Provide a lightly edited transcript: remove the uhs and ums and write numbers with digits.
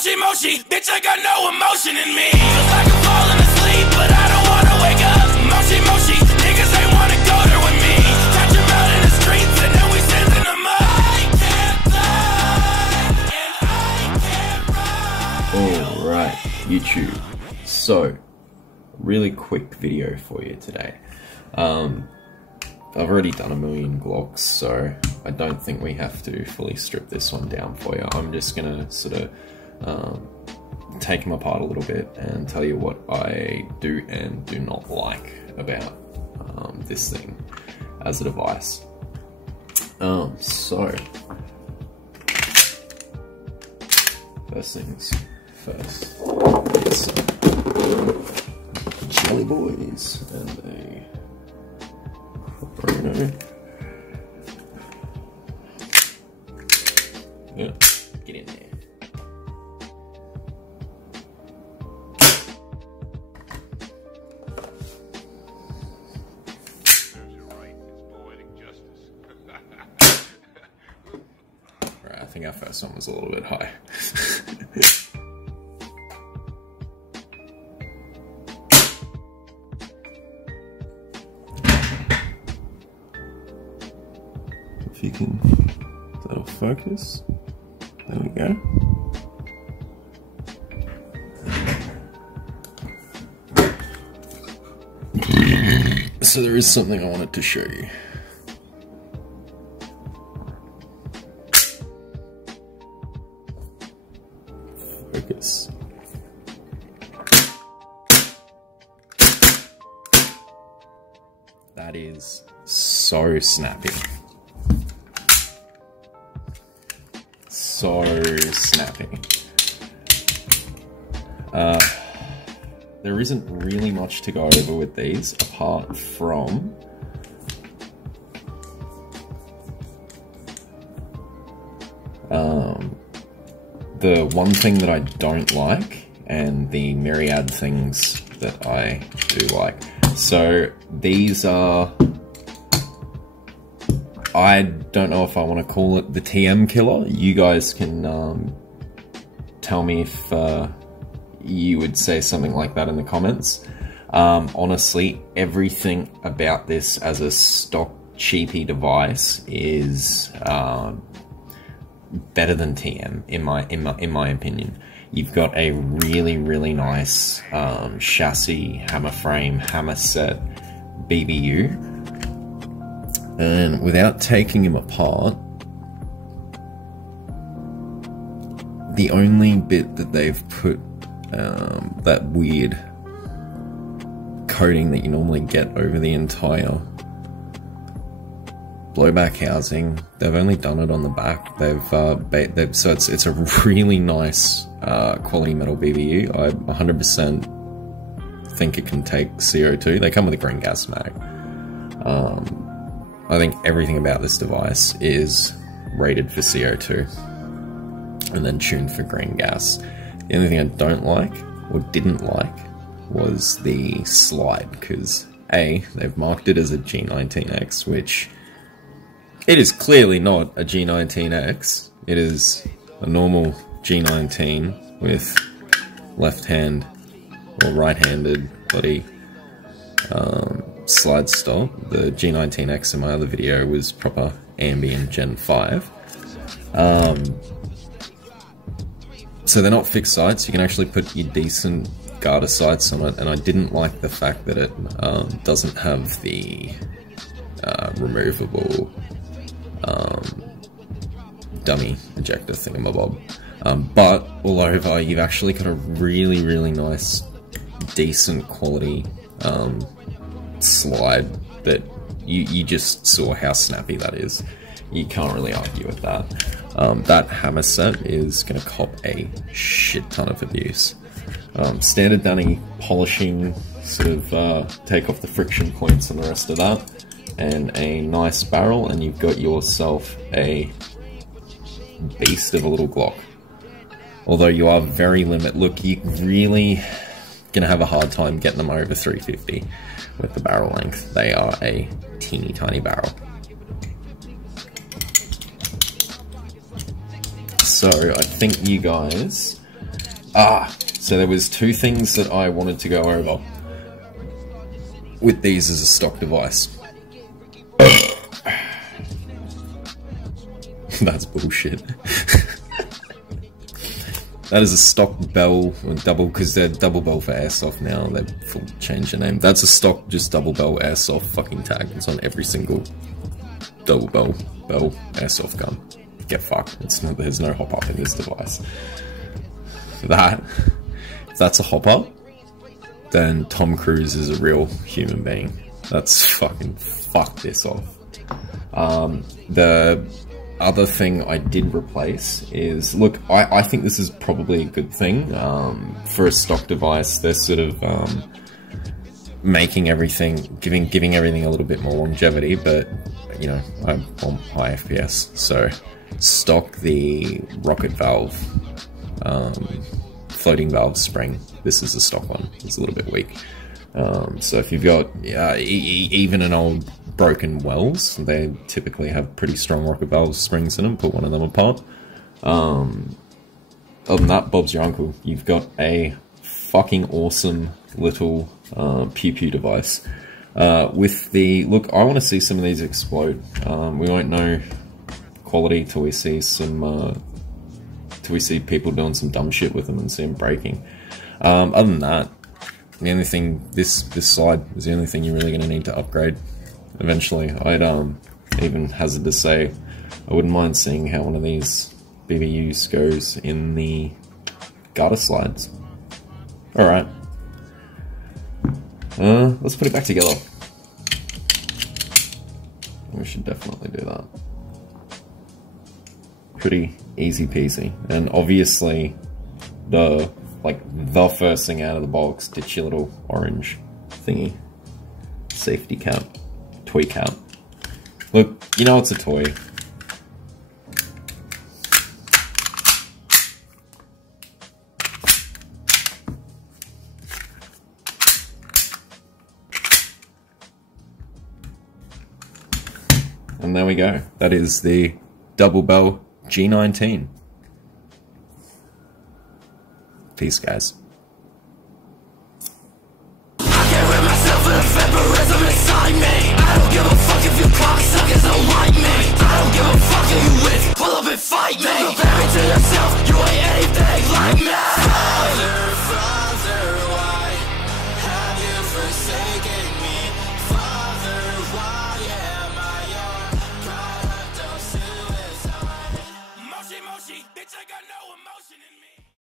Moshi moshi, bitch, I got no emotion in me. Feels like I'm falling asleep, but I don't wanna wake up. Moshi moshi, niggas ain't wanna go there with me. Catch 'em out in the streets and then we sending them up. I can't fly and I can't run. Alright, YouTube. So, really quick video for you today. I've already done a million Glocks, so I don't think we have to fully strip this one down for you. I'm just gonna sort of take them apart a little bit and tell you what I do and do not like about this thing as a device. So, first things first, it's Jelly Boys and a Bruno. Yeah, get in there. Alright, I think our first one was a little bit high. If you can, that'll focus. There we go. So there is something I wanted to show you. Focus. That is so snappy. So snappy. There isn't really much to go over with these apart from the one thing that I don't like and the myriad things that I do like. So these are, I don't know if I want to call it the TM killer. You guys can tell me if you would say something like that in the comments. Honestly, everything about this as a stock cheapy device is better than TM in my opinion. You've got a really nice chassis, hammer frame, hammer set BBU. And without taking him apart, the only bit that they've put that weird coating that you normally get over the entire blowback housing, they've only done it on the back. So it's a really nice quality metal BBU. I 100% think it can take CO2. They come with a green gas mag. I think everything about this device is rated for CO2 and then tuned for green gas. The only thing I don't like, or didn't like, was the slide, because A, they've marked it as a G19X, which it is clearly not a G19X. It is a normal G19 with left-hand or right-handed body slide style. The G19X in my other video was proper ambient Gen 5. So they're not fixed sights. You can actually put your decent Garda sights on it, and I didn't like the fact that it doesn't have the removable dummy ejector thingamabob. But all over, you've actually got a really nice, decent quality slide that you just saw how snappy that is. You can't really argue with that. That hammer set is going to cop a shit ton of abuse. Standard dunny polishing, sort of take off the friction points and the rest of that, and a nice barrel, and you've got yourself a beast of a little Glock. Although you are very limited. Look, you're really gonna have a hard time getting them over 350 with the barrel length. They are a teeny tiny barrel. So I think you guys So there was two things that I wanted to go over with these as a stock device. That's bullshit. That is a stock bell, or double, because they're Double Bell for airsoft now. They've changed the name. That's a stock, just Double Bell airsoft fucking tag. It's on every single Double Bell airsoft gun. Get fucked. There's no hop up in this device. If that's a hop up, then Tom Cruise is a real human being. That's fucking fuck this off. The other thing I did replace is, look, I think this is probably a good thing for a stock device. They're sort of making everything, giving everything a little bit more longevity, but you know, I'm on high FPS, so stock the rocket valve, floating valve spring. This is a stock one. It's a little bit weak. So if you've got even an old broken Wells, they typically have pretty strong rocket valve springs in them. Put one of them apart. Other than that, Bob's your uncle. You've got a fucking awesome little pew pew device. With the look, I want to see some of these explode. We won't know quality till we see some till we see people doing some dumb shit with them and see them breaking. Other than that, the only thing, this slide is the only thing you're really going to need to upgrade eventually. I'd even hazard to say I wouldn't mind seeing how one of these BBUs goes in the garter slides. Alright. Let's put it back together. We should definitely do that. Pretty easy peasy. And obviously the first thing out of the box, ditch your little orange thingy. Safety cap. Toy cap. Look, you know it's a toy. And there we go. That is the Double Bell G19. Peace, guys.